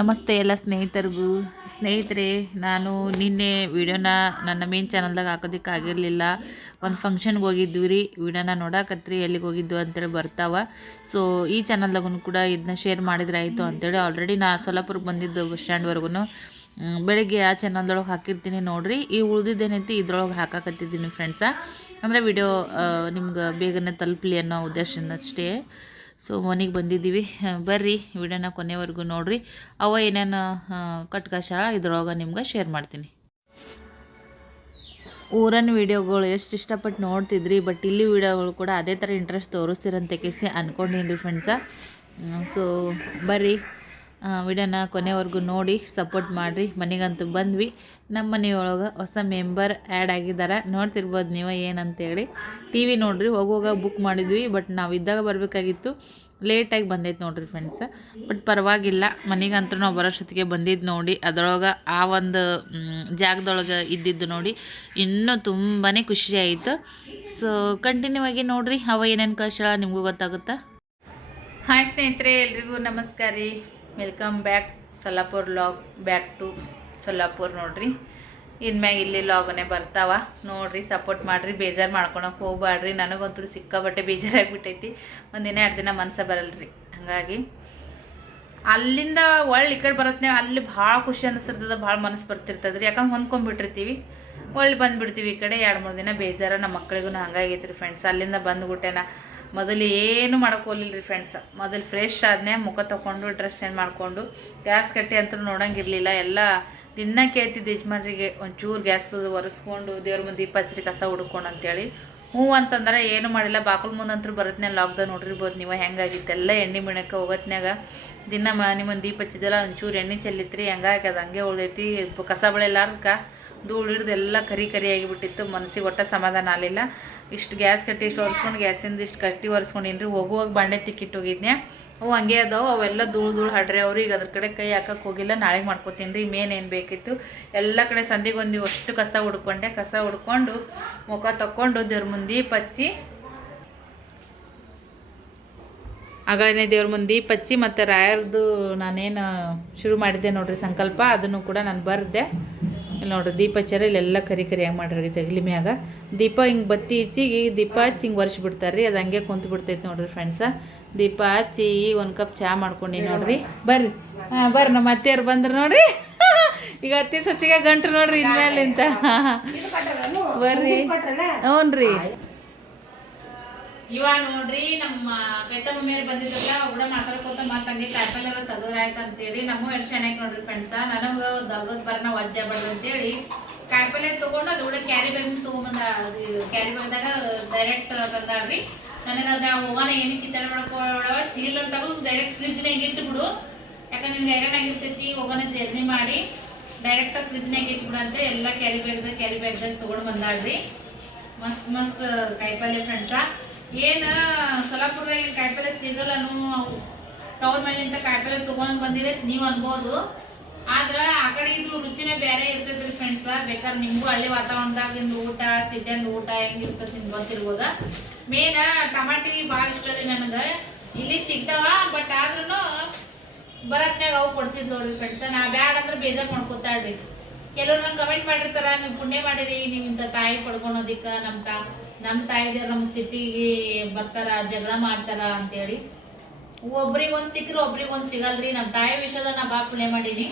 ನಮಸ್ತೆ ಎಲ್ಲ ಸ್ನೇಹಿತರೆ, ನಾನು ನಿನ್ನೆ ವಿಡಿಯೋನ ನನ್ನ ಮೇನ್ ಚಾನಲ್ದಾಗ ಹಾಕೋದಕ್ಕಾಗಿರಲಿಲ್ಲ. ಒಂದು ಫಂಕ್ಷನ್ಗೆ ಹೋಗಿದ್ವಿ ರೀ. ವಿಡಿಯೋನ ನೋಡಾಕತ್ರಿ ಎಲ್ಲಿಗೆ ಹೋಗಿದ್ದು ಅಂತೇಳಿ ಬರ್ತಾವ. ಸೊ ಈ ಚಾನಲ್ದಾಗೂ ಕೂಡ ಇದನ್ನ ಶೇರ್ ಮಾಡಿದ್ರೆ ಆಯಿತು ಅಂತೇಳಿ ಆಲ್ರೆಡಿ ನಾ ಸೊಲ್ಲಾಪುರಕ್ಕೆ ಬಂದಿದ್ದು ಬಸ್ ಸ್ಟ್ಯಾಂಡ್ವರೆಗೂ ಬೆಳಗ್ಗೆ ಆ ಚಾನಲ್ದೊಳಗೆ ಹಾಕಿರ್ತೀನಿ ನೋಡಿರಿ. ಈ ಉಳಿದಿದ್ದೇನೈತಿ ಇದ್ರೊಳಗೆ ಹಾಕಾಕತ್ತಿದ್ದೀನಿ ಫ್ರೆಂಡ್ಸ. ಅಂದರೆ ವಿಡಿಯೋ ನಿಮ್ಗೆ ಬೇಗನೆ ತಲುಪಲಿ ಅನ್ನೋ ಉದ್ದೇಶದಿಂದ ಅಷ್ಟೇ. ಸೊ ಮನೆಗೆ ಬಂದಿದ್ದೀವಿ. ಬರ್ರಿ ವಿಡಿಯೋನ ಕೊನೆವರೆಗೂ ನೋಡಿರಿ. ಅವ ಏನೇನು ಕಟ್ಕಶಾಳ ಇದ್ರೊಳಗೆ ನಿಮ್ಗೆ ಶೇರ್ ಮಾಡ್ತೀನಿ. ಊರನ್ನ ವೀಡಿಯೋಗಳು ಎಷ್ಟು ಇಷ್ಟಪಟ್ಟು ನೋಡ್ತಿದ್ರಿ, ಬಟ್ ಇಲ್ಲಿ ವೀಡಿಯೋಗಳು ಕೂಡ ಅದೇ ಥರ ಇಂಟ್ರೆಸ್ಟ್ ತೋರಿಸ್ತಿರಂತ ಕೇಸಿ ಅಂದ್ಕೊಂಡೀನಿ ರೀ ಫ್ರೆಂಡ್ಸ. ಸೊ ಬರ್ರಿ ವಿಡಿಯೋನ ಕೊನೆವರೆಗೂ ನೋಡಿ ಸಪೋರ್ಟ್ ಮಾಡಿರಿ. ಮನೆಗಂತೂ ಬಂದ್ವಿ. ನಮ್ಮ ಮನೆಯೊಳಗೆ ಹೊಸ ಮೆಂಬರ್ ಆ್ಯಡ್ ಆಗಿದ್ದಾರೆ, ನೋಡ್ತಿರ್ಬೋದು ನೀವು ಏನಂತೇಳಿ. ಟಿ ವಿ ನೋಡಿರಿ ಹೋಗುವಾಗ ಬುಕ್ ಮಾಡಿದ್ವಿ, ಬಟ್ ನಾವು ಇದ್ದಾಗ ಬರಬೇಕಾಗಿತ್ತು, ಲೇಟಾಗಿ ಬಂದೈತೆ ನೋಡಿರಿ ಫ್ರೆಂಡ್ಸ. ಬಟ್ ಪರವಾಗಿಲ್ಲ, ಮನೆಗಂತೂ ನಾವು ಬರೋಷ್ಟೊತ್ತಿಗೆ ಬಂದಿದ್ದು ನೋಡಿ. ಅದರೊಳಗೆ ಆ ಒಂದು ಜಾಗದೊಳಗೆ ಇದ್ದಿದ್ದು ನೋಡಿ ಇನ್ನೂ ತುಂಬಾ ಖುಷಿ ಆಯಿತು. ಸೊ ಕಂಟಿನ್ಯೂ ಆಗಿ ನೋಡಿರಿ, ಅವ ಏನೇನು ಕಷ್ಟ ನಿಮಗೂ ಗೊತ್ತಾಗುತ್ತಾ. ಹಾಯ್ ಸ್ನೇಹಿತರೆ, ಎಲ್ರಿಗೂ ನಮಸ್ಕಾರ ರೀ. Welcome back Solapur log, back to Solapur. ನೋಡಿರಿ ಇನ್ಮ್ಯಾಗ ಇಲ್ಲಿ ಲಾಗನೇ ಬರ್ತಾವ ನೋಡಿರಿ, ಸಪೋರ್ಟ್ ಮಾಡಿರಿ. ಬೇಜಾರು ಮಾಡ್ಕೊಳಕ್ಕೆ ಹೋಗ್ಬಾಡ್ರಿ. ನನಗಂತೂ ಸಿಕ್ಕಾಬಟ್ಟೆ ಬೇಜಾರಾಗಿಬಿಟ್ಟೈತಿ. ಒಂದಿನ 2 ದಿನ ಮನಸ್ಸೇ ಬರಲ್ರಿ. ಹಾಗಾಗಿ ಅಲ್ಲಿಂದ ಒಳ್ಳೆ ಈ ಕಡೆ ಬರತ್ನೇ ಅಲ್ಲಿ ಭಾಳ ಖುಷಿ ಅನ್ನಿಸ್ತಿರ್ತದೆ, ಭಾಳ ಮನಸ್ಸು ಬರ್ತಿರ್ತದೆ ರೀ. ಯಾಕಂದ್ರೆ ಹೊಂದ್ಕೊಂಡ್ಬಿಟ್ಟಿರ್ತೀವಿ, ಒಳ್ಳೆ ಬಂದುಬಿಡ್ತೀವಿ ಈ ಕಡೆ. 2-3 ದಿನ ಬೇಜಾರ. ನಮ್ಮ ಮಕ್ಕಳಿಗೂ ಹಂಗಾಗೈತೆ ರೀ ಫ್ರೆಂಡ್ಸ್. ಅಲ್ಲಿಂದ ಬಂದುಬಿಟ್ಟೆನ ಮೊದಲು ಏನು ಮಾಡೋಕೆ ಹೋಗಲಿಲ್ಲ ರೀ ಫ್ರೆಂಡ್ಸ್. ಮೊದಲು ಫ್ರೆಶ್ ಆದನೆ ಮುಖ ತೊಗೊಂಡು ಡ್ರೆಸ್ ಚೇಂಜ್ ಮಾಡಿಕೊಂಡು ಗ್ಯಾಸ್ ಕಟ್ಟಿ ಅಂತೂ ನೋಡೋಂಗಿರಲಿಲ್ಲ. ಎಲ್ಲ ದಿನ ಕೇಳ್ತಿದ್ದೆ ಯಜಮಾನ್ರಿಗೆ ಒಂಚೂರು ಗ್ಯಾಸ್ ಒರೆಸ್ಕೊಂಡು ದೇವ್ರ ಮುಂದೆ ದೀಪ ಹಚ್ಚಿರಿ, ಕಸ ಹುಡ್ಕೊಂಡು ಅಂತೇಳಿ. ಹ್ಞೂ ಅಂತಂದ್ರೆ ಏನು ಮಾಡಿಲ್ಲ. ಬಾಕಲ್ ಮುಂದಂತೂ ಬರತ್ನೇ ಲಾಕ್ಡೌನ್ ನೋಡಿರ್ಬೋದು ನೀವು ಹೆಂಗಾಗಿತ್ತು. ಎಲ್ಲ ಎಣ್ಣೆ ಮಿಣಕ್ಕೆ ಹೋಗತ್ನಾಗ ದಿನ ಮನೆ ಮುಂದೆ ದೀಪ ಹಚ್ಚಿದ್ದಲ್ಲ, ಒಂಚೂರು ಎಣ್ಣೆ ಚೆಲ್ಲಿತ್ರಿ. ಹೆಂಗಾಗಿ ಅದು ಹಂಗೆ ಉಳ್ದೈತಿ. ಕಸ ಬೆಳೆಲಾರ್ದಕ್ಕೆ ಧೂಳು ಹಿಡ್ದು ಎಲ್ಲ ಕರಿ ಆಗಿಬಿಟ್ಟಿತ್ತು. ಮನಸ್ಸಿಗೆ ಒಟ್ಟ ಸಮಾಧಾನ ಆಗಲಿಲ್ಲ. ಇಷ್ಟು ಗ್ಯಾಸ್ ಕಟ್ಟಿ ಇಷ್ಟು ಒರೆಸ್ಕೊಂಡು ಗ್ಯಾಸಿಂದ ಇಷ್ಟು ಕಟ್ಟಿ ಒರೆಸ್ಕೊಂಡೀನಿ ರೀ. ಹೋಗುವಾಗ ಬಾಂಡೆ ತಿಕ್ಕಿಟ್ಟು ಹೋಗಿದ್ನೆ. ಅವು ಹಂಗೆ ಅದಾವೆ, ಅವೆಲ್ಲ ಧೂಳು ಹಡ್ರಿ ಅವ್ರಿಗೆ. ಅದ್ರ ಕಡೆ ಕೈ ಹಾಕಕ್ಕೆ ಹೋಗಿಲ್ಲ. ನಾಳೆಗೆ ಮಾಡ್ಕೊತೀನಿ ರೀ. ಮೇನ್ ಏನು ಬೇಕಿತ್ತು ಎಲ್ಲ ಕಡೆ ಸಂದಿಗೆ ಒಂದು ಅಷ್ಟು ಕಸ ಹುಡ್ಕೊಂಡೆ. ಕಸ ಹುಡ್ಕೊಂಡು ಮುಖ ತಕ್ಕೊಂಡು ದೇವ್ರ ಮುಂದೆ ದೀಪ ಹಚ್ಚಿ, ಆಗಳೇ ದೇವ್ರ ಮುಂದೆ ದೀಪ ಹಚ್ಚಿ ಮತ್ತು ರಾಯರ್ದು ನಾನೇನು ಶುರು ಮಾಡಿದ್ದೆ ನೋಡಿರಿ ಸಂಕಲ್ಪ, ಅದನ್ನು ಕೂಡ ನಾನು ಬರೆದೆ. ಇಲ್ಲಿ ನೋಡ್ರಿ ದೀಪ ಹಚ್ಚಾರ. ಇಲ್ಲೆಲ್ಲ ಕರಿ ಹೆಂಗೆ ಮಾಡ್ರಿ ಜಗಲಿ ಮ್ಯಾಗ ದೀಪ ಹಿಂಗೆ ಬತ್ತಿ ಹಚ್ಚಿಗೆ ದೀಪ ಹಚ್ಚಿ ಹಿಂಗೆ ಒರೆಸಿ ಬಿಡ್ತಾರೆ ರೀ. ಅದು ಹಂಗೆ ಕುಂತು ಬಿಡ್ತೈತೆ ನೋಡ್ರಿ ಫ್ರೆಂಡ್ಸ. ದೀಪ ಹಚ್ಚಿ ಒಂದು ಕಪ್ ಚಹಾ ಮಾಡ್ಕೊಂಡು ನೋಡ್ರಿ. ಬರ್ರಿ ಬರ್ರಿ ನಮ್ಮ ಅತ್ತೆಯವ್ರು ಬಂದ್ರು ನೋಡ್ರಿ. ಈಗ ಅತ್ತಿ ಸ್ವಚ್ಛಗೆ ಗಂಟ್ರು ನೋಡ್ರಿ ಇನ್ಮೇಲೆ ಅಂತ. ಬರ್ರಿ. ಹ್ಞೂ ರೀ. ಇವಾಗ ನೋಡ್ರಿ ನಮ್ಮ ಕೈತ ಮಮ್ಮಿಯವ್ರು ಬಂದಿದ್ರಲ್ಲ, ಕೂಡ ಮಾತಾಡ್ಕೋತ ಮತ್ತೆ ಹಂಗೆ ಕಾಯಿಪಲ್ಲೆ ಎಲ್ಲ ತೆಗೆದ್ರಾಯ್ತು ಅಂತೇಳಿ ನಮ್ಮ ಎರಡು ಶೆಣಕ್ ನೋಡ್ರಿ ಫ್ರೆಂಡ್ಸ. ನನಗೆ ದಗದ್ ಬರೋಣ ವಜ್ಜ ಬರೋದು ಅಂತೇಳಿ ಕಾಯಿಪಲ್ಲೆ ತೊಗೊಂಡು ಅದು ಕೂಡ ಕ್ಯಾರಿ ಬ್ಯಾಗ್ ತೊಗೊಂಬಂದ. ಕ್ಯಾರಿ ಬ್ಯಾಗ್ದಾಗ ಡೈರೆಕ್ಟ್ ತಂದಾಳ್ರಿ. ನನಗೆ ಅದು ಹೋಗೋಣ ಏನಕ್ಕೆ ಕಿತ್ತಳೆ ಮಾಡ್ಕೊಳ್ಳೋ ಚೀಲ ತೆಗೆದು ಡೈರೆಕ್ಟ್ ಫ್ರಿಜ್ನಾಗ ಇಟ್ಟು ಬಿಡು, ಯಾಕಂದ್ರೆ ನಿಮ್ಗೆ ಐರನ್ ಆಗಿರ್ತೈತಿ. ಹೋಗೋಣ ಜರ್ನಿ ಮಾಡಿ ಡೈರೆಕ್ಟಾಗಿ ಫ್ರಿಜ್ನಾಗ ಇಟ್ಬಿಡು ಅಂತ ಎಲ್ಲ ಕ್ಯಾರಿ ಬ್ಯಾಗ್ದಾಗ ತೊಗೊಂಡು ಬಂದಾಳ್ರಿ. ಮಸ್ತ್ ಮಸ್ತ್ ಕಾಯಿಪಲ್ಲೆ ಫ್ರೆಂಡ್ಸ. ಏನು ಸೊಲ್ಲಾಪುರದಾಗ ಏನು ಕಾಯಿಪಲ್ಲೆ ಸಿಗಲ್ಲನು, ತವ್ರ ಮನೆಯಿಂದ ಕಾಯಿಪಲ್ಲೆ ತೊಗೊಂಡು ಬಂದಿರ ನೀವು ಅನ್ಬೋದು. ಆದ್ರೆ ಆ ಕಡೆ ಇದು ರುಚಿನೇ ಬೇರೆ ಇರ್ತೈತ್ರಿ ಫ್ರೆಂಡ್ಸ. ಬೇಕಾದ್ರೆ ನಿಮಗೂ ಹಳ್ಳಿ ವಾತಾವರಣದಾಗಿಂದ ಊಟ ಸಿಟಿಯಿಂದ ಊಟ ಹೆಂಗಿರ್ತೈತಿ ನಿಮ್ಗೆ ಗೊತ್ತಿರ್ಬೋದ. ಮೇನ್ ಟಮಾಟಿ ಭಾಳ ಇಷ್ಟ ರೀ ನನಗೆ. ಇಲ್ಲಿ ಸಿಗ್ತಾವ, ಬಟ್ ಆದ್ರೂ ಬರತ್ನಾಗ ಅವು ಕೊಡ್ಸಿದ್ ನೋಡ್ರಿ ಫ್ರೆಂಡ್ಸ. ನಾ ಬ್ಯಾಡ ಅಂದ್ರೆ ಬೇಜಾರು ಮಾಡ್ಕೊತಾಳ್ರಿ. ಕೆಲವ್ರು ನಂಗೆ ಕಮೆಂಟ್ ಮಾಡಿರ್ತಾರ, ನೀವು ಪುಣ್ಯ ಮಾಡಿರಿ ನೀವು ಇಂಥ ತಾಯಿ ಪಡ್ಕೊಳೋದಿಕ್ಕ. ನಮ್ಮ ತಾಯಿದೇವ್ರು ನಮ್ಮ ಸಿಟಿಗೆ ಬರ್ತಾರ, ಜಗಳ ಮಾಡ್ತಾರ ಅಂತೇಳಿ. ಒಬ್ರಿಗೊಂದು ಸಿಕ್ಕರು ಒಬ್ರಿಗೊಂದು ಸಿಗಲ್ರಿ. ನಮ್ಮ ತಾಯಿ ವಿಷಯದ ನಾ ಬಾ ಪುಣ್ಯ ಮಾಡೀನಿ.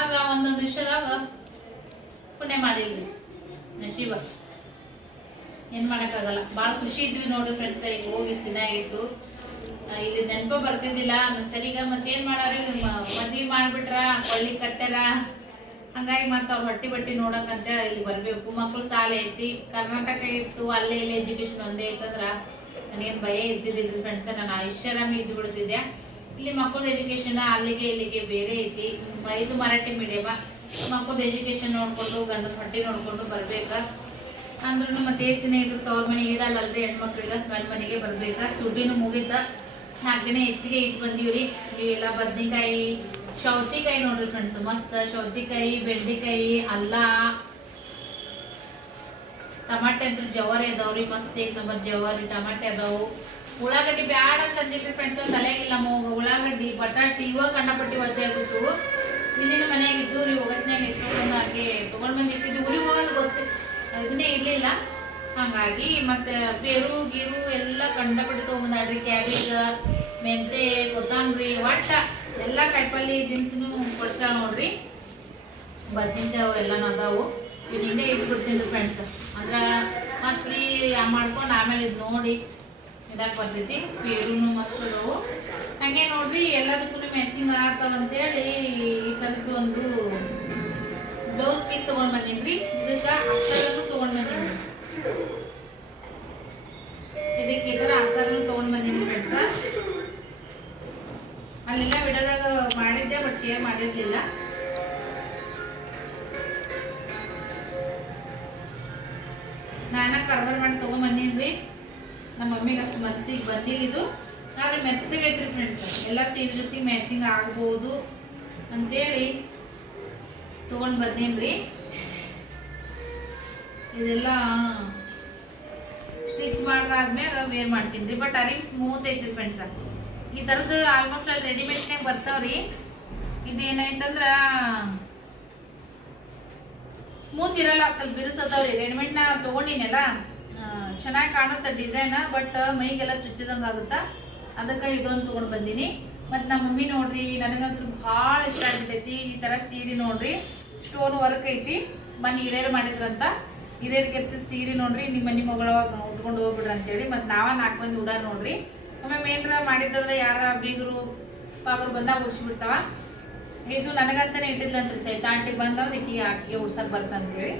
ಆದ್ರೆ ಒಂದೊಂದು ವಿಷಯದಾಗ ಪುಣ್ಯ ಮಾಡಿಲ್ರಿ, ನಶೀಬ. ಏನ್ ಮಾಡಕ್ಕಾಗಲ್ಲ. ಭಾಳ ಖುಷಿ ಇದ್ವಿ ನೋಡ್ರಿ ಫ್ರೆಂಡ್ಸ್. ಈಗ ಹೋಗಿ ಸಿನಾಗಿತ್ತು. ಇಲ್ಲಿ ನೆನಪ ಬರ್ತಿದ್ದಿಲ್ಲ ಸರಿಗ. ಮತ್ತೇನ್ ಮಾಡಾರಿ, ಮದ್ವಿ ಮಾಡ್ಬಿಟ್ರ, ಕೊಳ್ಳಿ ಕಟ್ಟಾರ. ಹಂಗಾಗಿ ಮತ್ತೆ ಅವ್ರ ಹೊಟ್ಟಿ ಬಟ್ಟಿ ನೋಡಕಂತ ಇಲ್ಲಿ ಬರ್ಬೇಕು. ಮಕ್ಳು ಸಾಲ ಐತಿ, ಕರ್ನಾಟಕ ಇತ್ತು, ಅಲ್ಲೇ ಇಲ್ಲಿ ಎಜುಕೇಶನ್ ಒಂದೇ ಐತಂದ್ರ ನನಗೇನು ಭಯ ಇದ್ದಿದ್ದಿಲ್ರಿ ಫ್ರೆಂಡ್ಸ್. ನಾನು ಐಷಾರಾಮಿ ಇದ್ದು ಬಿಡ್ತಿದ್ದೆ. ಇಲ್ಲಿ ಮಕ್ಕಳದ ಎಜುಕೇಶನ್ ಅಲ್ಲಿಗೆ ಇಲ್ಲಿಗೆ ಬೇರೆ ಐತಿ. ಇದು ಮರಾಠಿ ಮೀಡಿಯಮ. ಮಕ್ಕಳದ ಎಜುಕೇಶನ್ ನೋಡ್ಕೊಂಡು ಗಂಡನ ಹೊಟ್ಟಿ ನೋಡ್ಕೊಂಡು ಬರ್ಬೇಕ. ಅಂದ್ರೂ ಮತ್ತೆ ಏಸಿನ ಇದ್ರು ತವ್ರ ಮನೆಗೆ ಇಡಲ್ಲಲ್ರಿ ಹೆಣ್ಮಕ್ಳಿಗೆ, ಗಂಡ ಮನೆಗೆ ಬರ್ಬೇಕ. ಸುಡ್ಡಿನೂ ಮುಗಿತ. 4 ದಿನ ಹೆಚ್ಚಿಗೆ ಇಟ್ಟು ಬಂದೀವ್ರಿ. ಇವೆಲ್ಲ ಬದ್ನಿಕಾಯಿ, ಸೌತಿಕಾಯಿ ನೋಡ್ರಿ ಫ್ರೆಂಡ್ಸ್, ಮಸ್ತ್ ಸೌತಿಕಾಯಿ, ಬೆಂಡೆಕಾಯಿ, ಅಲ್ಲ, ಟಮಾಟೆ ಅಂತ ಜವಾರಿ ಅದಾವ್ರಿ. ಮಸ್ತ್ 1 ನಂಬರ್ ಜವಾರಿ ಟಮಾಟೆ ಅದಾವು. ಉಳ್ಳಾಗಡ್ಡಿ ಬ್ಯಾಡ ಅಂತ ಅಂದಿದ್ರಿ ಫ್ರೆಂಡ್ಸ್, ತಲೆಗಿಲ್ಲ ನಮ್ಮ ಉಳ್ಳಾಗಡ್ಡಿ ಬಟಾಟಿ ಇವ ಕಂಡಪಟ್ಟಿ ವಜ್ಜೆ ಆಗ್ಬಿಟ್ಟು ಇಲ್ಲಿನ ಮನೆಯಾಗಿದ್ದು ರೀ ಹೋಗತ್ನಾಗ ಎಷ್ಟೊಂದು ಹಾಗೆ ತೊಗೊಂಡು ಬಂದು ಇಟ್ಟಿದ್ದು ಊರಿಗೆ ಹೋಗೋದು ಗೊತ್ತು ಇದನ್ನೇ ಇರಲಿಲ್ಲ. ಹಾಗಾಗಿ ಮತ್ತೆ ಪೇರು ಗೀರು ಎಲ್ಲ ಕಂಡಪಟ್ಟಿ ತೊಗೊಂಬಂದಾಡ್ರಿ. ಕ್ಯಾಬೇಜ್, ಮೆಂತೆ, ಕೊತ್ತಂಬರಿ, ಒಟ್ಟ ಎಲ್ಲ ಕಾಯಿಪಲ್ಲೆ ದಿನಸೂ ಕೊಡ್ಸಾಳ ನೋಡ್ರಿ. ಬದ್ನಿಕಾಯಿ ಅವು ಎಲ್ಲನೂ ಅದಾವು. ಇದು ಹಿಂಗೆ ಇಟ್ಬಿಡ್ತೀನಿ ರೀ ಫ್ರೆಂಡ್ಸ್. ಅಂದ್ರೆ ಮತ್ತು ಫ್ರೀ ಮಾಡ್ಕೊಂಡು ಆಮೇಲೆ ಇದು ನೋಡಿ ಇದಾಗಿ ಬರ್ತೈತಿ. ಪೇರುನು ಮಸ್ತ್ ಅದಾವು. ಹಾಗೆ ನೋಡ್ರಿ ಎಲ್ಲದಕ್ಕೂ ಮ್ಯಾಚಿಂಗ್ ಆಗ್ತಾವ ಅಂತೇಳಿ ಈ ಥರದ್ದು ಒಂದು ಬ್ಲೌಸ್ ಪೀಸ್ ತೊಗೊಂಡು ಬಂದೀನಿ ರೀ. ಇದಕ್ಕೆ ಅಸ್ತರನು ತೊಗೊಂಡು ಬಂದೀನಿ. ಇದಕ್ಕೆ ಈ ಥರ ಅಸ್ತರನು ತೊಗೊಂಡು ಬಂದೀನಿ ಫ್ರೆಂಡ್ಸ. ಅಲ್ಲೆಲ್ಲ ವಿಡಿಯೋದಾಗ ಮಾಡಿದ್ದೆ ಬಟ್ ಶೇರ್ ಮಾಡಿರಲಿಲ್ಲ. ನಾನು ಕರ್ಬರ್ ಮಾಡಿ ತೊಗೊಂಬಂದೀನಿ ರೀ. ನಮ್ಮ ಮಮ್ಮಿಗೆ ಅಷ್ಟು ಮನಸ್ಸಿಗೆ ಬಂದಿಲ್ಲ ಇದು. ಆದರೆ ಮೆತ್ತಗೈತ್ರಿ ಫ್ರೆಂಡ್ಸ್. ಎಲ್ಲ ಸೀರೆ ಜೊತೆಗೆ ಮ್ಯಾಚಿಂಗ್ ಆಗ್ಬೋದು ಅಂತೇಳಿ ತೊಗೊಂಡು ಬಂದೀನಿ ರೀ. ಇದೆಲ್ಲ ಸ್ಟಿಚ್ ಮಾಡಿದಾದ್ಮೇಲೆ ವೇರ್ ಮಾಡ್ತೀನಿ ರೀ. ಬಟ್ ಅರಿವು ಸ್ಮೂತ್ ಐತ್ರಿ ಫ್ರೆಂಡ್ಸ್. ಈ ಥರದ್ದು ಆಲ್ಮೋಸ್ಟ್ ಅಲ್ಲಿ ರೆಡಿಮೇಡ್ನಾಗ ಬರ್ತಾವ್ರಿ. ಇದೇನಾಯ್ತಂದ್ರೆ ಸ್ಮೂತ್ ಇರಲ್ಲ, ಸ್ವಲ್ಪ ಬಿರುಸತಾವ್ರಿ. ರೆಡಿಮೇಡ್ನ ತೊಗೊಂಡಿನಲ್ಲ ಚೆನ್ನಾಗಿ ಕಾಣುತ್ತೆ ಡಿಸೈನ್, ಬಟ್ ಮೈಗೆಲ್ಲ ಚುಚ್ಚಿದಂಗೆ ಆಗುತ್ತಾ. ಅದಕ್ಕೆ ಇದೊಂದು ತೊಗೊಂಡು ಬಂದೀನಿ. ಮತ್ತು ನಮ್ಮ ಮಮ್ಮಿ ನೋಡ್ರಿ ನನಗಂತೂ ಭಾಳ ಇಷ್ಟ ಆಗ್ಬಿಟ್ಟೈತಿ ಈ ಥರ ಸೀರೆ. ನೋಡ್ರಿ ಸ್ಟೋನ್ ವರ್ಕ್ ಐತಿ. ಮನೆ ಹಿರಿಯರು ಮಾಡಿದ್ರಂತ. ಹಿರಿಯರ್ ಕೆಲಸ ಸೀರೆ ನೋಡ್ರಿ ನಿಮ್ಮ ಮನೆ ಮಗಳವಾಗ ಉಟ್ಕೊಂಡು ಹೋಗ್ಬಿಡ್ರಿ ಅಂತೇಳಿ ಮತ್ತು ನಾವ 4 ಮಂದಿ ಉಡಾರ ನೋಡ್ರಿ. ಒಮ್ಮೆ ಏನಾರ ಮಾಡಿದ್ರಂದ್ರೆ ಯಾರ ಬೀಗರು ಪಾಗರು ಬಂದಾಗ ಉಡ್ಸಿಬಿಡ್ತಾವ. ಇದು ನನಗಂತಾನೆ ಇಟ್ಟಿದ್ಲಂತ್ರಿ. ಸೈತಾಂಟಿ ಬಂದ್ರೆ ಈಕಿಗೆ ಆಕಿಗೆ ಉಡ್ಸಕ್ ಬರ್ತಂತೇಳಿ.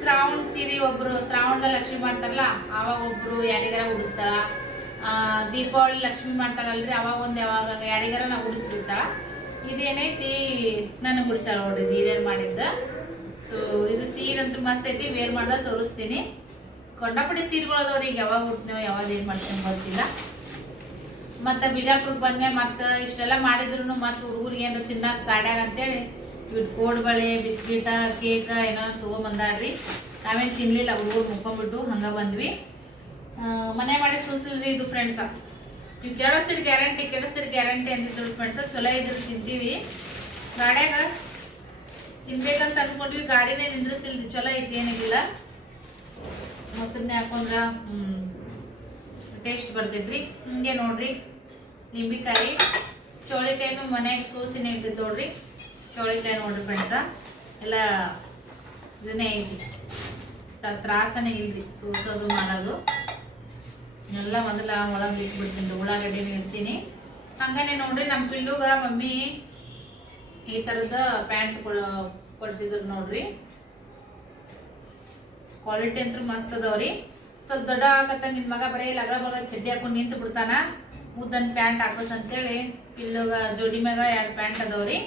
ಶ್ರಾವಣ ಸೀರೆ ಒಬ್ರು ಶ್ರಾವಣದ ಲಕ್ಷ್ಮಿ ಮಾಡ್ತಾರಲ್ಲ ಅವಾಗ ಒಬ್ರು ಯಾರಿಗಾರ ಉಡಿಸ್ತಾರ. ದೀಪಾವಳಿ ಲಕ್ಷ್ಮಿ ಮಾಡ್ತಾರಲ್ರಿ ಅವಾಗ ಒಂದು ಯಾವಾಗ ಯಾರಿಗಾರ ನಾವು ಉಡಿಸ್ಬಿಡ್ತಾಳ. ಇದೇನೈತಿ ನನಗೆ ಉಡಿಸಾಳ ನೋಡ್ರಿ. ಇದು ಹಿರಿಯರ್ ಮಾಡಿದ್ದ. ಸೊ ಇದು ಸೀರೆ ಅಂತೂ ಮಸ್ತ್ ಐತಿ. ವೇರ್ ಮಾಡೋದು ತೋರಿಸ್ತೀನಿ. ಕೊಂಡಪಡಿ ಸೀರೆಗಳು ಅದಾವ್ರಿ. ಈಗ ಯಾವಾಗ ಉಡ್ತೀನೋ ಯಾವಾಗ ಏನು ಮಾಡ್ತೀನಿ ಗೊತ್ತಿಲ್ಲ. ಮತ್ತು ಬಿಜಾಪುರಕ್ಕೆ ಬಂದೆ ಮತ್ತು ಇಷ್ಟೆಲ್ಲ ಮಾಡಿದ್ರು ಮತ್ತು ಹುಡುಗರಿಗೆ ಏನು ತಿನ್ನಕ್ಕೆ ಗಾಡ್ಯಾಗ ಅಂತೇಳಿ ಇವ್ರು ಕೋಡ್ಬಳೆ, ಬಿಸ್ಕಿಟ, ಕೇಕ ಏನೋ ತೊಗೊಂಬಂದಾಡ್ರಿ. ನಾವೇನು ತಿನ್ನಲಿಲ್ಲ. ಹುಡುಗರು ಮುಕ್ಕೊಂಬಿಟ್ಟು ಹಂಗೆ ಬಂದ್ವಿ. ಮನೆ ಮಾಡಿ ಸೂಸ್ಲಿಲ್ರಿ ಇದು ಫ್ರೆಂಡ್ಸ. ನೀವು ಕೆಡಿಸ್ತೀರಿ ಗ್ಯಾರಂಟಿ ಅಂತಿದ್ರು ಫ್ರೆಂಡ್ಸ. ಚಲೋ ಇದ್ರೆ ತಿಂತೀವಿ. ಗಾಡ್ಯಾಗ ತಿನ್ಬೇಕಂತ ಅಂದ್ಕೊಂಡ್ವಿ. ಗಾಡಿನೇ ನಿಂದ್ರಿಸಿಲ್ರಿ. ಚಲೋ ಐತಿ, ಏನಿಲ್ಲ. ಮೊಸರನ್ನೇ ಹಾಕೊಂಡ್ರ ಟೇಸ್ಟ್ ಬರ್ತೈತ್ರಿ. ಹಿಂಗೆ ನೋಡ್ರಿ ನಿಂಬಿಕಾಯಿ, ಚೌಳಿಕಾಯಿನೂ ಮನೆಯಾಗ ಸೋಸಿನ ಇರ್ತೈತಿ ನೋಡ್ರಿ. ಚೌಳಿಕಾಯಿ ನೋಡ್ರಿ ಫ್ರೆಂಡ್ಸ. ಎಲ್ಲ ಇದನ್ನೇ ಐತಿ. ತ್ರಾಸನೇ ಇಲ್ರಿ ಸೋಸೋದು ಮಾಡೋದು. ಎಲ್ಲ ಮೊದಲ ಒಳಗೆ ಇಟ್ಬಿಡ್ತೀನಿ. ಉಳ್ಳಾಗಡ್ಡಿನೂ ಇಡ್ತೀನಿ. ಹಂಗಾನೆ ನೋಡ್ರಿ ನಮ್ಮ ಪಿಲ್ಲುಗ ಮಮ್ಮಿ ಈ ಥರದ ಪ್ಯಾಂಟ್ ಕೊಡ್ಸಿದ್ರು ನೋಡ್ರಿ. ಕ್ವಾಲಿಟಿ ಅಂತೂ ಮಸ್ತ್ ಅದಾವ್ರಿ. ಸ್ವಲ್ಪ ದೊಡ್ಡ ಆಗತ್ತ ನಿನ್ ಮಗ ಬರೀ ಲಗಳ ಬಗ ಚಡ್ಡಿ ಹಾಕೊಂಡು ನಿಂತು ಬಿಡ್ತಾನ. ಮುದ್ದನ್ ಪ್ಯಾಂಟ್ ಹಾಕೋಸ್ ಅಂತೇಳಿ ಪಿಲ್ಲುಗ ಜೋಡಿ ಮ್ಯಾಗ 2 ಪ್ಯಾಂಟ್ ಅದಾವ್ರಿ.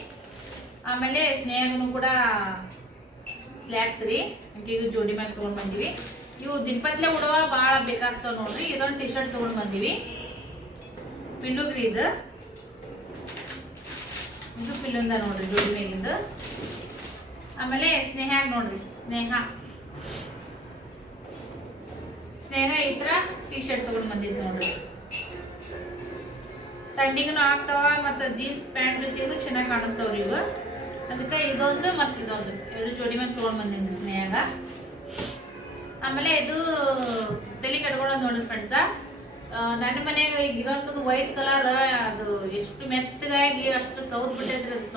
ಆಮೇಲೆ ಸ್ನೇಹಗೂ ಕೂಡ ಸ್ಲ್ಯಾಕ್ಸ್ ರೀ. ಇದು ಜೋಡಿ ಮ್ಯಾಗ ತೊಗೊಂಡು ಬಂದಿವಿ. ಇವು ದಿನಪತ್ಲೆ ಉಡುವ ಭಾಳ ಬೇಕಾಗ್ತಾವ ನೋಡ್ರಿ. ಇದೊಂದು ಟಿ ಶರ್ಟ್ ತೊಗೊಂಡು ಬಂದಿವಿ ಪಿಲ್ಲುಗ್ರಿ. ಇದು ಪಿಲ್ಲುಂದ ನೋಡ್ರಿ ಜೋಡಿ ಮ್ಯಾಗಿಂದು. ಆಮೇಲೆ ಸ್ನೇಹ ನೋಡ್ರಿ. ಸ್ನೇಹ ಈ ಥರ ಟಿ ಶರ್ಟ್ ತೊಗೊಂಡು ಬಂದಿದ್ದು ನೋಡ್ರಿ. ತಂಡಿಗೂ ಆಗ್ತಾವ ಮತ್ತು ಜೀನ್ಸ್ ಪ್ಯಾಂಟ್ ಜೊತೆಗೂ ಚೆನ್ನಾಗಿ ಕಾಣಿಸ್ತಾವ್ರಿ ಇವು. ಅದಕ್ಕೆ ಇದೊಂದು ಮತ್ತು ಇದೊಂದು 2 ಜೋಡಿ ಮ್ಯಾಗ ತೊಗೊಂಡು ಬಂದಿದ್ದು ಸ್ನೇಹಗ. ಆಮೇಲೆ ಇದು ತಲೆ ಕಟ್ಕೊಳ್ಳೋದು ನೋಡ್ರಿ ಫ್ರೆಂಡ್ಸ. ನನ್ನ ಮನೆಯಾಗ ಈಗ ಇರೋಂಥದ್ದು ವೈಟ್ ಕಲರ್. ಅದು ಎಷ್ಟು ಮೆತ್ತಗಾಗಿ ಅಷ್ಟು ಸೌದ್ ಬಿಟ್ಟೈತ್ರಿ. ಅದು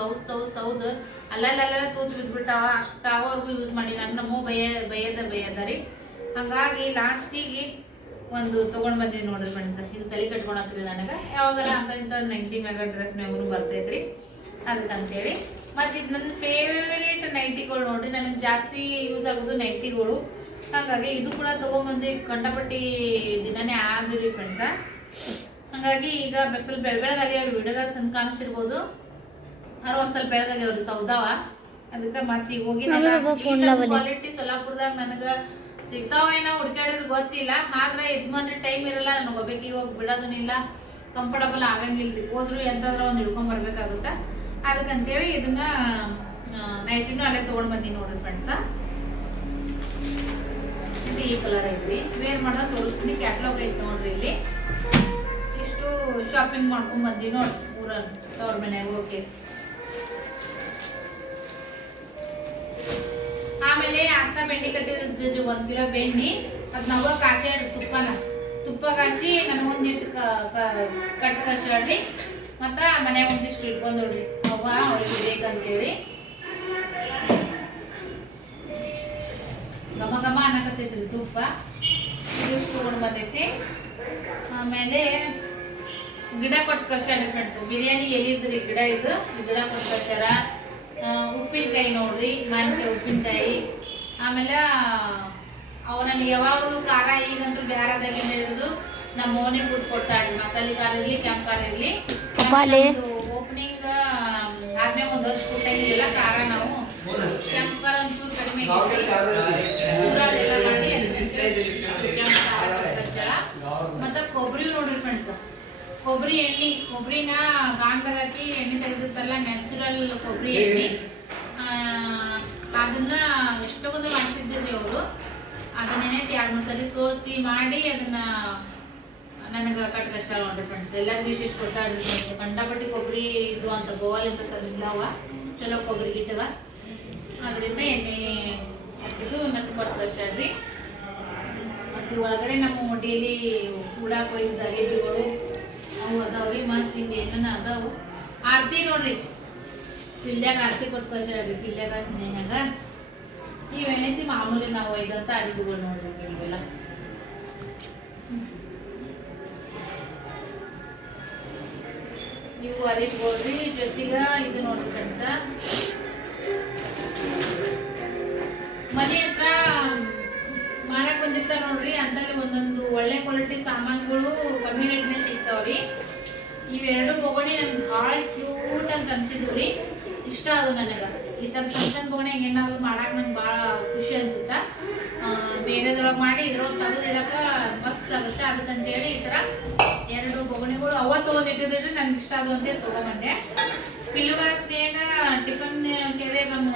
ಸೌದ್ ಅಲ್ಲೆಲ್ಲ ತೂತು ಬಿದ್ದುಬಿಟ್ಟಾವ. ಅಷ್ಟಾವರೆಗೂ ಯೂಸ್ ಮಾಡಿ ನಮ್ಮೂ ಬೈಯದ ರೀ. ಹಂಗಾಗಿ ಲಾಸ್ಟಿಗೆ ಒಂದು ತೊಗೊಂಡು ಬಂದಿನಿ ನೋಡ್ರಿ ಫ್ರೆಂಡ್ಸ್. ಇದು ತಲೆ ಕಟ್ಕೊಳಕ್ರಿ ನನಗೆ. ಯಾವಾಗಾರ ಅಂತ ನೈಟಿ ಮ್ಯಾಗ ಡ್ರೆಸ್ ಮ್ಯಾಗೂ ಬರ್ತೈತ್ರಿ. ಅದಕ್ಕಂತೇಳಿ ಮತ್ತು ಇದು ನನ್ನ ಫೇವರೇಟ್ ನೈಟಿಗಳು ನೋಡ್ರಿ. ನನಗೆ ಜಾಸ್ತಿ ಯೂಸ್ ಆಗೋದು ನೈಟಿಗಳು. ಹಾಗಾಗಿ ಇದು ಕೂಡ ತೊಗೊಂಬಂದು ಕಂಡಪಟ್ಟಿ ದಿನನೇ ಆದ್ರಿ ಫ್ರೆಂಡ್ಸ. ಹಾಗಾಗಿ ಈಗ ಸ್ವಲ್ಪ ಬೆಳಗಾಗ್ಯಾವ್ರಿ. ವಿಡಿಯೋದಾಗ ಚಂದ ಕಾಣಿಸ್ತಿರ್ಬೋದು. ಅವ್ರು ಒಂದು ಸ್ವಲ್ಪ ಬೆಳಗಾಗ್ಯಾವ್ರಿ ಸೌದಾವ. ಅದಕ್ಕೆ ಮತ್ತೆ ಈಗ ಹೋಗಿ ಕ್ವಾಲಿಟಿ ಸೊಲ್ಲಾಪುರದಾಗ ನನಗೆ ಸಿಗ್ತಾವ ಏನೋ ಹುಡ್ಕಾಡಿದ್ರೆ ಗೊತ್ತಿಲ್ಲ. ಆದ್ರೆ ಯಜಮಾನ್ರಿ ಟೈಮ್ ಇರಲ್ಲ. ನನಗೆ ಒಬ್ಬಾಕಿಗೆ ಹೋಗಿ ಬಿಡೋದನ್ನಿಲ್ಲ. ಕಂಫರ್ಟಬಲ್ ಆಗಂಗಿಲ್ರಿ. ಹೋದ್ರು ಎಂತಾದ್ರೂ ಒಂದು ಹಿಡ್ಕೊಂಡ್ ಬರ್ಬೇಕಾಗುತ್ತಾ. ಅದಕ್ಕಂತೇಳಿ ಇದನ್ನ ನೈಟಿನೂ ಅಲ್ಲೇ ತೊಗೊಂಡು ಬಂದೀನಿ ನೋಡ್ರಿ ಫ್ರೆಂಡ್ಸ. ಇದು ಈ ಕಲರ್ ಐತ್ರಿ. ವೇರ್ ಮಾಡೋದು ತೋರಿಸ್ತೀನಿ. ಕ್ಯಾಟ್ಲಾಗ್ ಐತಿ ನೋಡ್ರಿ. ಇಲ್ಲಿ ಇಷ್ಟು ಇಷ್ಟು ಶಾಪಿಂಗ್ ಮಾಡ್ಕೊಂಡ್ ಬಂದಿ ನೋಡಿ ಊರಲ್ಲಿ ತವ್ರ ಮನೆಯಾಗ ಓಕೆ. ಆಮೇಲೆ ಅಕ್ಕ ಬೆಣ್ಣೆ ಕಟ್ಟಿದ್ರು 1 ಕಿಲೋ ಬೆಣ್ಣೆ, ಅದ್ ನಾವ ಕಾಶಿ ತುಪ್ಪ ಕಾಶಿ ನನಗೊಂದಿಟ್ಟು ಕಟ್ ಕಾಶಿ ಮತ್ತ ಮನ್ಯಾಗ ಒಂದಿಷ್ಟು ಇಟ್ಕೊಂಡ್ ನೋಡ್ರಿ ಅವ್ವ ಅವ್ರಿಗೆ ಬೇಕಂತೇಳಿ ಘಮ ಘಮ ಅನ್ನಕತ್ತೈತ್ರಿ ತುಪ್ಪ. ಇದಿಷ್ಟು ತಗೊಂಡ್ ಬಂದೈತಿ. ಆಮೇಲೆ ಗಿಡ ಕೊಟ್ಟು ಕಳ್ಸ್ಯಾರ ಫ್ರೆಂಡ್ಸ್, ಬಿರಿಯಾನಿ ಎಲಿದ್ರಿ ಗಿಡ ಇದು ಗಿಡ ಕೊಟ್ಟು ಕಳ್ಸ್ಯಾರ. ಉಪ್ಪಿನಕಾಯಿ ನೋಡ್ರಿ, ಮಾವಿನಕಾಯಿ ಉಪ್ಪಿನಕಾಯಿ. ಆಮೇಲೆ ಅವು ನನಗೆ ಯಾವಾಗಲೂ ಖಾರ ಈಗಂತೂ ಬ್ಯಾರದಾಗ ಹಿಡಿದು ನಮ್ಮ ಓನೇ ಬಿಟ್ಟು ಕೊಡ್ತಾಳ್ರಿ, ಮಸಾಲೆ ಖಾರ ಇರಲಿ ಕೆಂಪು ಖಾರ ಇರಲಿ. ಓಪನಿಂಗ್ ಆದ್ಮೇಲೆ 1 ವರ್ಷ ಕೊಟ್ಟಂಗಿಲ್ಲ ಖಾರ. ನಾವು ಕೆಂಪು ಖಾರ ಒಂಚೂರು ಕಡಿಮೆ ಮಾಡಿ ಕೆಂಪು ಖಾರ ಕಳ್ಸ್ಯಾಳ. ಮತ್ತು ಕೊಬ್ಬರಿ ನೋಡ್ರಿ ಫ್ರೆಂಡ್ಸ್, ಕೊಬ್ಬರಿ ಎಣ್ಣೆ, ಕೊಬ್ಬರಿನ ಗಾಂಡ್ದಾಗ ಹಾಕಿ ಎಣ್ಣೆ ತೆಗೆದಿರ್ತಾರಲ್ಲ ನ್ಯಾಚುರಲ್ ಕೊಬ್ಬರಿ ಎಣ್ಣೆ, ಅದನ್ನ ಎಷ್ಟೊಂದು ಮಾಡ್ತಿದ್ರಿ ಅವರು. ಅದನ್ನೇನೆ 2-3 ಸರಿ ಸೋಸಿ ಮಾಡಿ ಅದನ್ನ ನನಗೆ ಕಟ್ಕಷ್ಟ ನೋಡ್ರಿ ಫ್ರೆಂಡ್ಸ್. ಎಲ್ಲರಿಗೂ ಇಷ್ಟ ಕೊಟ್ಟಾಡ್ರಿ ಫ್ರೆಂಡ್ಸ್. ಕಂಡಪಟ್ಟಿ ಕೊಬ್ಬರಿ ಇದು ಅಂತ ಗೋವಾಲಿಂದ ತಂದಿಲ್ಲವ ಚಲೋ ಕೊಬ್ಬರಿ ಗಿಟ್ಟಗ, ಅದರಿಂದ ಎಣ್ಣೆ ಹಾಕಿದ್ದು ನನಗೆ ಕೊಟ್ಕಷ್ಟಾಡ್ರಿ. ಮತ್ತು ಒಳಗಡೆ ನಮ್ಮ ಡೈಲಿ ಹೂಡಾಕ ಒಯ್ದು ಜಲೇಬಿಗಳು ಅವು ಅದಾವ್ರಿ. ಮತ್ತು ಹಿಂಗೆ ಏನೇನ ಅದಾವು. ಆರತಿ ನೋಡ್ರಿ, ಪಿಲ್ಯಾಗ ಆರತಿ ಕೊಟ್ಟು ಕಳ್ಸ್ಯಾಡ್ರಿ, ಪಿಲ್ಯಾಗ ಸ್ನೇಹಾಗ. ಇವೇನೈತಿ ಮಾಮೂಲಿ ನಾವು ಒಯ್ದಂತ ಅರಿವುಗಳು ನೋಡ್ರಿ ಇವೆಲ್ಲ. ಇವು ಅರಿವುಗಳ್ರಿ. ಜೊತೆಗ ಇದು ನೋಡ್ರಿ ಫ್ರೆಂಡ್ಸ, ಮನೆ ಹತ್ರ ಮಾರಕ್ ಬಂದಿರ್ತಾರ ನೋಡ್ರಿ, ಅಂತಲ್ಲಿ ಒಂದೊಂದು ಒಳ್ಳೆ ಕ್ವಾಲಿಟಿ ಸಾಮಾನುಗಳು ಕಮ್ಮಿ ರೇಟ್ನಾಗ ಸಿಗ್ತಾವ್ರಿ. ಇವೆರಡು ಬೊಗಣಿ ನನ್ಗೆ ಭಾಳ ಕ್ಯೂಟ್ ಅಂತ ಅನ್ಸಿದ್ವಿ. ಇಷ್ಟ ಅದು ನನಗೆ. ಈ ಥರ ಸಣ್ಣ ಬೊಗಣಿ ಏನಾದ್ರು ಮಾಡಕ್ಕೆ ನಂಗೆ ಭಾಳ ಖುಷಿ ಅನ್ಸುತ್ತೆ. ಬೇರೆದ್ರೊಳಗೆ ಮಾಡಿ ಇದ್ರೊಳಗೆ ತೆಗೆದಿಡಕ್ಕೆ ಮಸ್ತ್ ಆಗುತ್ತೆ. ಅದಕ್ಕಂತೇಳಿ ಈ ಥರ 2 ಬೊಗಣಿಗಳು ಅವ ತೊಗೊಂಡಿಟ್ಟಿದ್ರಿ, ನನಗೆ ಇಷ್ಟ ಅದು ಅಂತೇಳಿ ತೊಗೊಂಬಂದೆ. ಪಿಲ್ಲುಗಾರ ಸ್ನೇಹ ಟಿಫನ್ ಕೆರೆ ನಮ್ಮ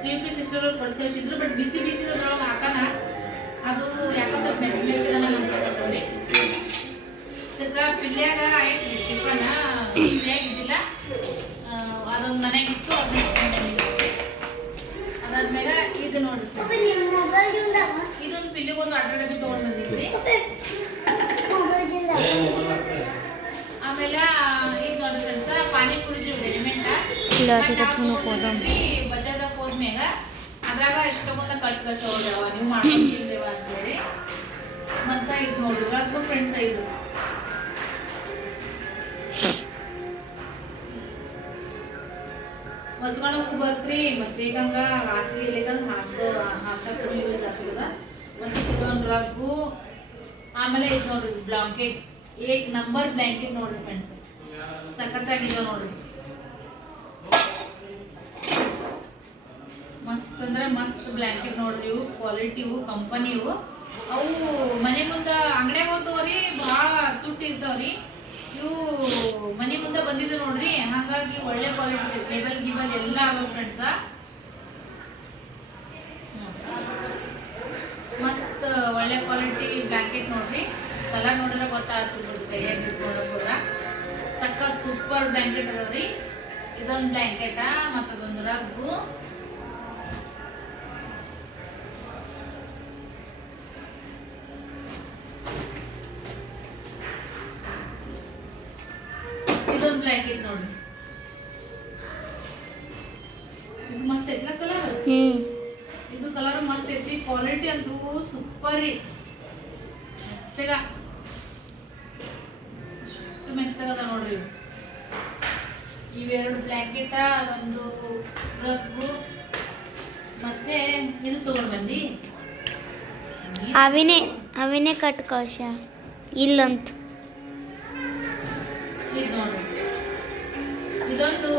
ಸ್ವೀಟ್ ಸಿಸ್ಟರ್ ಕೊಟ್ಟು ಕಳಿಸಿದ್ರು. ಬಟ್ ಬಿಸಿ ಅದ್ರೊಳಗೆ ಹಾಕೋಣ, ಅದು ಯಾಕೋ ಸ್ವಲ್ಪ ಮೆತ್ತನ ಅನ್ಕೊಂಡ್ರಿ. ಪಿಲ್ಯಾಗ ಆಯ್ತು ಟಿಫನ್ ಇದ್ದಿಲ್ಲ, ಅದೊಂದು ಮನೆಗಿತ್ತು, ಅದಾದ್ಮ್ಯಾಗ ಇದು ನೋಡ್ರಿ, ಇದೊಂದು ಪಿಲ್ಲಿಗೊಂದು ಅಡ್ಡ ಡಬ್ಬಿ ತೊಗೊಂಡು ಬಂದಿದ್ರಿ. ಆಮೇಲೆ ಇದು ನೋಡ್ರಿ ಫ್ರೆಂಡ್ಸ್, ಪಾನಿಪುರಿ ರೆಡಿಮೇಡ್ ಬಜಾರ್ದಾಗ ಹೋದ್ಮ್ಯಾಗ ಅದ್ರಾಗ ಎಷ್ಟೊಂದ ಕಳ್ಸಿ ಹೋಗ್ಯಾವ, ನೀವು ಮಾಡ್ಕೊಂತಿದ್ದೇವ ಅಂತೇಳಿ. ಮತ್ತ ಇದು ನೋಡ್ರಿ ರಗ್ಗು ಫ್ರೆಂಡ್ಸ್, ಇದು ಹೊಚ್ಕೊಳಕ್ಕೂ ಬರ್ತ್ರಿ. ಮತ್ ಬೇಕಂದ್ರ ಹಾಸಿಗೆ ಇಲ್ಲಂದ್ರ ಹಾಸಕ್ಕೂ ಯೂಸ್ ಆಗ್ತದ. ಮತ್ತೆ ಇದೊಂದು ರಗ್ಗು. ಆಮೇಲೆ ಇದು ನೋಡ್ರಿ ಬ್ಲಾಂಕೆಟ್, 1 ನಂಬರ್ ಬ್ಲಾಂಕೆಟ್ ನೋಡ್ರಿ ಫ್ರೆಂಡ್ಸ್, ಸಖತ್ತಾಗಿದಾವ ನೋಡ್ರಿ. ಮಸ್ತ್ ಅಂದ್ರೆ ಮಸ್ತ್ ಬ್ಲಾಂಕೆಟ್ ನೋಡ್ರಿ. ಇವು ಕ್ವಾಲಿಟಿವು ಕಂಪನಿವು. ಅವು ಮನೆ ಮುಂದ ಅಂಗಡಿಯಾಗ ಹೋಗ್ತಾವ್ರಿ, ಭಾಳ ತುಟ್ಟಿ ಇರ್ತಾವ್ರಿ. ಇವು ಮನೆ ಮುಂದೆ ಬಂದಿದ್ದು ನೋಡ್ರಿ, ಹಾಗಾಗಿ ಒಳ್ಳೆ ಕ್ವಾಲಿಟಿ ಟೇಬಲ್ ಗಿಬಲ್ ಎಲ್ಲ ಅವ ಫ್ರೆಂಡ್ಸ. ಮಸ್ತ್ ಒಳ್ಳೆ ಕ್ವಾಲಿಟಿ ಬ್ಲಾಂಕೆಟ್ ನೋಡ್ರಿ. ಕಲರ್ ನೋಡಿದ್ರೆ ಗೊತ್ತಾಗ್ತಿರ್ಬೋದು, ಕೈಯಾಗಿ ನೋಡಕ್ ಹೋದ್ರ ಸಖತ್ ಸೂಪರ್ ಬ್ಲಾಂಕೆಟ್ ಅದಾವ್ರಿ. ಇದೊಂದು ಬ್ಲಾಂಕೆಟ, ಮತ್ತದೊಂದು ರಗ್ಗು. ಇದೊಂದು ಬ್ಲಾಂಕೆಟ್ ನೋಡ್ರಿ, ಇದು ಮಸ್ತ್ ಐತ್ಲ ಕಲರ್. ಇದು ಕಲರ್ ಮಸ್ತ್ ಐತಿ, ಕ್ವಾಲಿಟಿ ಅಂತೂ ಸೂಪರ್ ರೀ. ಮೆತ್ತಗದ ನೋಡ್ರಿ. ಇವೆರಡು ಬ್ಲಾಂಕೆಟ, ಅದೊಂದು ರಗ್ಗು, ಮತ್ತೆ ಇದು ತಗೊಂಡ್ ಬಂದಿ. ಅವಿನೇ ಕಟ್ಕೋಶ ಇಲ್ಲಂತ. ಇದು ನೋಡ್ರಿ, ಇದೊಂದು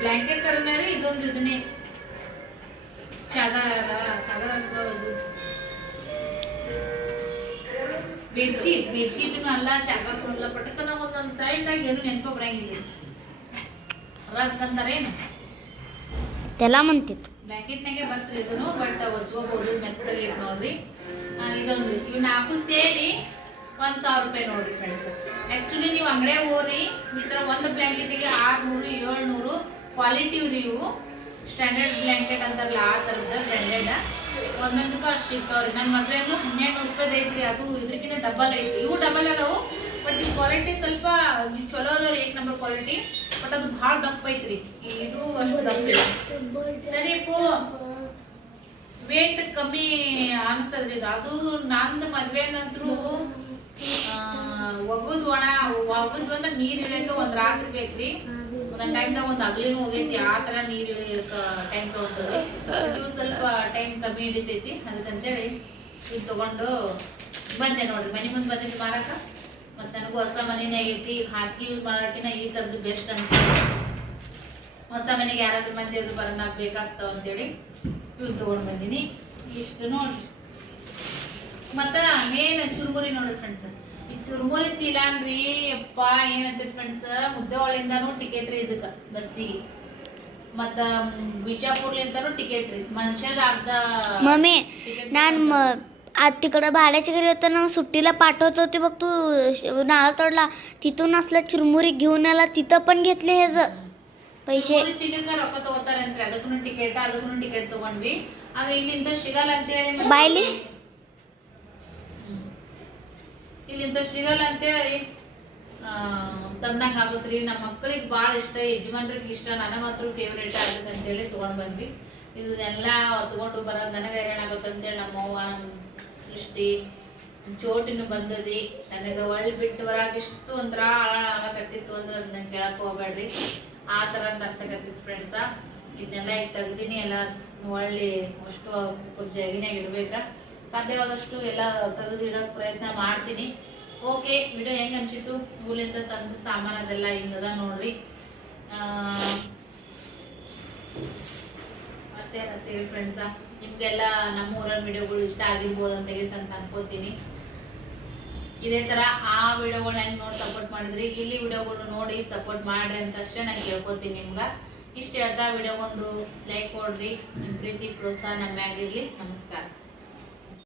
ಬ್ಲಾಂಕೆಟ್ ತರನೇ ರೀ. ಇದೊಂದು ಇದನ್ನೇ ಚಾದರ ಇದು ಬೆಡ್ಶೀಟ್ ಅಲ್ಲ, ಚಾದರ್ ತಗೊಲ್ಲ. ಪಟಕನ ಒಂದೊಂದು ಸೈಡ್ನಾಗ ಏನು ನೆನಪ ಬರಂಗಿಲ್ಲ. ರಗ್ ಅಂತಾರೇನು ಎಲ್ಲ ಮುಂತಿತ್ತು, ಬ್ಲಾಂಕೆಟ್ನಾಗೆ ಬರ್ತ್ರಿ ಇದನ್ನು. ಬಟ್ ಒಚ್ಕೋಬಹುದು, ಮೆತ್ತಗೆ ನೋಡ್ರಿ. ಇದೊಂದು ಇವು 4 ಸೇರಿ 1,000 ರೂಪಾಯಿ ನೋಡ್ರಿ ಫ್ರೆಂಡ್ಸ್. ಆ್ಯಕ್ಚುಲಿ ನೀವು ಅಂಗಡಿಯಾಗ ಹೋಗ್ರಿ ಈ ಥರ ಒಂದು ಬ್ಲ್ಯಾಂಕೆಟಿಗೆ 600 700 ಕ್ವಾಲಿಟಿ ರೀ ಇವು. ಸ್ಟ್ಯಾಂಡರ್ಡ್ ಬ್ಲ್ಯಾಂಕೆಟ್ ಅಂತಾರಲ್ಲ ಆ ಥರದ್ದು ಬ್ರ್ಯಾಂಡೆಡ್ ಒಂದೊಂದಕ್ಕೆ ಅಷ್ಟು ಸಿಗ್ತಾವ್ರಿ. ನನ್ನ ಮದುವೆ ಅಂದ್ರೆ 1200 ರೂಪಾಯಿ ಐತ್ರಿ. ಅದು ಇದಕ್ಕಿಂತ ಡಬಲ್ ಐತಿ. ಇವು ಡಬಲ್ ಅದಾವು ಬಟ್ ಈ ಕ್ವಾಲಿಟಿ ಸ್ವಲ್ಪ ಚಲೋ ಅದಾವ್ರಿ, 1 ನಂಬರ್ ಕ್ವಾಲಿಟಿ. ಬಟ್ ಅದು ಭಾಳ ದಪ್ಪ ಐತ್ರಿ, ಇದು ಅಷ್ಟು ದಪ್ಪ ಇಲ್ಲ. ಸರಿ ಪೋ ವೇಟ್ ಕಮ್ಮಿ ಅನಿಸ್ತದ್ರಿ ಇದು. ಅದು ನಂದು ಮದ್ವೆ ನಂತರೂ ಒಗದ್ ಅಂದ್ರೆ ನೀರ್ ಇಳಿಯಕ ಒಂದ್ ರಾತ್ರಿ ಬೇಕ್ರಿ. ಒಂದೊಂದ್ ಟೈಮ್ನಾಗ ಒಂದ್ ಹಗಲಿನೂ ಹೋಗೈತಿ, ಆ ತರ ನೀರ್ ಇಳಿಯಕ ಟೈಮ್ ತಗೊಂತದ್ರಿ. ಇದು ಸ್ವಲ್ಪ ಟೈಮ್ ಕಮ್ಮಿ ಹಿಡಿತೈತಿ. ಅದಕ್ಕಂತೇಳಿ ಇದು ತಗೊಂಡು ಬಂದೆ ನೋಡ್ರಿ. ಮನೆ ಮುಂದೆ ಬಂದಿದ್ದು ಮಾರಾಕ. ಮತ್ ನನಗೂ ಹೊಸ ಮನೆನೇ ಆಗೈತಿ, ಹಾಸಿಗೆ ಯೂಸ್ ಮಾಡಕಿನ ಈ ತರದ್ದು ಬೆಸ್ಟ್ ಅಂತ. ಹೊಸ ಮನೆಗೆ ಯಾರಾದ್ರೂ ಮಂದಿ ಅದು ಬರೋಣ ಬೇಕಾಗ್ತಾವ ಅಂತೇಳಿ ಇವ್ ತಗೊಂಡ್ ಬಂದಿನಿ. ಇಷ್ಟು ನೋಡ್ರಿ. ಮತ್ತ ಮೇನ್ ಚುರುಮುರಿ ನೋಡ್ರಿ ಫ್ರೆಂಡ್ಸ್. ಈ ಚುರುಮುರಿ ಚೀಲ ಅನ್ರಿ ಯಪ್ಪ ಏನಂತೀರಿ ಫ್ರೆಂಡ್ಸ್, ಮುದ್ದೇಹಳ್ಳಿಂದಾನು ಟಿಕೆಟ್ ರೀ ಇದಕ್ಕ ಬಸ್ಸಿಗೆ. ಮತ್ತ ಬಿಜಾಪುರ್ಲಿಂದಾನು ಟಿಕೆಟ್ ರೀ. ಮನುಷ್ಯರ अर्ध मम्मी नान आज तिकडं भाड्याच्या घरी होतं ना, सुट्टीला पाठवत होते बघ तू नाळ तोडला, तिथून असलं चिरमुरी घेऊन आला, तिथं पण घेतले हेज पैसे. ಚಿಲಿಕ ರೊಕ್ಕ ತಗೋತಾರಂತ್ರಿ. ಅದಕ್ಕೂ ಟಿಕೆಟ್ ತಗೊಂಡ್ವಿ. ಆದ್ರೆ ಇಲ್ಲಿಂದ ಸಿಗಲ್ಲ ಅಂತೇಳಿ ಬಾಯ್ಲಿ ಇಲ್ಲಿಂದ ಸಿಗಲ್ಲ ಅಂತೇಳಿ ತಂದಂಗ ಆಗುತ್ರಿ. ನಮ್ಮ ಮಕ್ಕಳಿಗೆ ಭಾಳ ಇಷ್ಟ, ಯಜಮಾನ್ರಿಗೆ ಇಷ್ಟ, ನನಗಂತೂ ಫೇವ್ರೇಟ್ ಆಗುತ್ತೆ ಅಂತೇಳಿ ತಗೊಂಡ್ ಬಂದ್ವಿ. ಇದನ್ನೆಲ್ಲ ತಗೊಂಡು ಬರೋದು ನನಗೆ ಹೈರಾಣ ಆಗುತ್ತೆ ಅಂತೇಳಿ ನಮ್ಮವ್ವ ಸೃಷ್ಟಿ ಚೋಟಿನ ಬಂದದಿ. ನನಗೆ ಒಳ್ಳೆ ಬಿಟ್ಟು ಬರಾಗಿಷ್ಟು ಒಂಥರ ಆಗಕತ್ತಿತ್ತು ಅಂದ್ರೆ ಅದನ್ನ ಕೇಳಕ್ ಹೋಗ್ಬೇಡ್ರಿ, ಆ ಥರ ತರ್ಸಕತ್ತಿತ್ತು ಫ್ರೆಂಡ್ಸ. ಇದನ್ನೆಲ್ಲ ಈಗ ತೆಗ್ದಿನಿ. ಎಲ್ಲ ಒಳ್ಳೆ ಅಷ್ಟು ಜಗಿನಾಗ ಇಡ್ಬೇಕ. ಸಾಧ್ಯವಾದಷ್ಟು ಎಲ್ಲ ತೆಗೆದಿಡೋಕೆ ಪ್ರಯತ್ನ ಮಾಡ್ತೀನಿ. ಓಕೆ, ವಿಡಿಯೋ ಹೆಂಗೆ ಅನ್ಸಿತ್ತು? ಊರಿಂದ ತಂದು ಸಾಮಾನು ಅದೆಲ್ಲ ಹಿಂಗದ ನೋಡ್ರಿ. ಮತ್ತೆ ಫ್ರೆಂಡ್ಸ, ನಿಮ್ಗೆಲ್ಲ ನಮ್ಮ ಊರನ್ ವಿಡಿಯೋಗಳು ಇಷ್ಟ ಆಗಿರ್ಬೋದು ಅಂತ ಅನ್ಕೋತೀನಿ. ಇದೇ ತರ ಆ ವಿಡಿಯೋಗಳನ್ನ ಹೆಂಗ್ ನೋಡಿ ಸಪೋರ್ಟ್ ಮಾಡಿದ್ರಿ, ಇಲ್ಲಿ ವಿಡಿಯೋಗಳನ್ನ ನೋಡಿ ಸಪೋರ್ಟ್ ಮಾಡ್ರಿ ಅಂತ ಅಷ್ಟೇ ನಾನು ಕೇಳ್ಕೊತೀನಿ ನಿಮ್ಗ. ಇಷ್ಟ ಹೇಳ್ತಾ ವಿಡಿಯೋಗೊಂದು ಲೈಕ್ ಕೊಡ್ರಿ. ನಿಮ್ ಪ್ರೀತಿ ಪ್ರೋತ್ಸಾಹ ನಮ್ಮ ಮ್ಯಾಗಿರ್ಲಿ. ನಮಸ್ಕಾರ.